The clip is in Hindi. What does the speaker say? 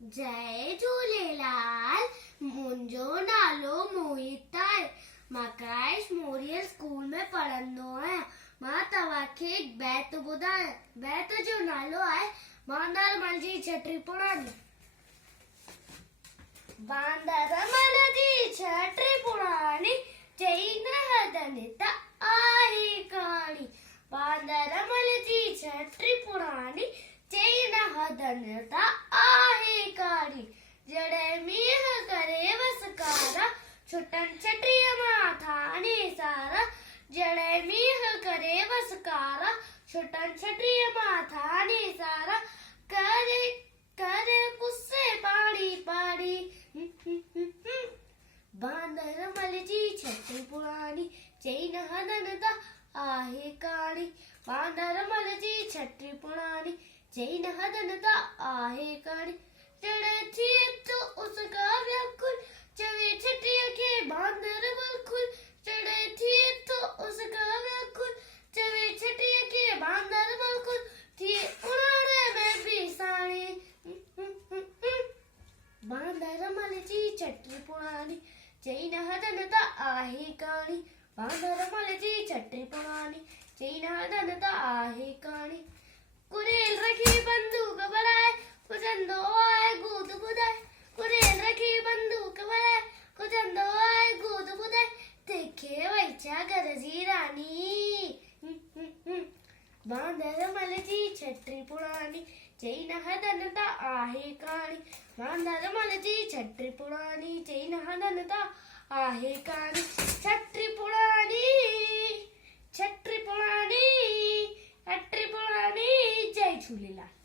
जय झूलेलाल। मुंहिंजो नालो मोहित आहे। मां क्राइस्ट मेमोरियल स्कूल में पढ़ंदो आहियां। मां तव्हांखे हिकु बैत ॿुधायां। बैत जो नालो आहे बांदरमल जी छटी पुराणी। बांदरमल जी छटी पुराणी, चई न हदनि त आहे कहाणी। बांदरमल जी छटी पुराणी, चई न हदनि त आहे कहाणी। जॾहिं मींहुं करे वसकारा, छुटनि छटीअ मां थाने सारा। जॾहिं मींहुं करे वसकारा, छुटनि छटीअ मां थाने सारा। करे करे पुसे पाड़ी पाड़ी। बांदरमल जी छटी पुराणी, चई न हदनि त आहे कहाणी। बांदरमल जी छटी पुराणी, चई न हदनि त आहे कहाणी। जॾहिं थिए थो उसका व्याकुल, चवे छटीअ खे बांदरमल खुल। जॾहिं थिए थो उसका व्याकुल, चवे छटीअ खे बांदरमल खुल। थिए उड़ाणे में बि साणी। बांदरमल जी छटी पुराणी, चई न हदनि त आहे कहाणी। बांदरमल जी छटी पुराणी, चई न हदनि त आहे कहाणी। कुरेल रखी बंदूक बढ़ाए, कुजंदो आहे गूद ॿुधाए। कुरेल रखी बंदूक बढ़ाए, कुजंदो आहे गूद ॿुधाए। तंहिंखे वई छा घर जी रानी। बांदरमल जी छटी पुराणी, चई न हदनि त आहे कहाणी। बांदरमल जी छटी पुराणी, चई न हदनि त आहे कहाणी। छटी पुराणी, छटी पुराणी, छटी पुराणी। जय झूलेलाल।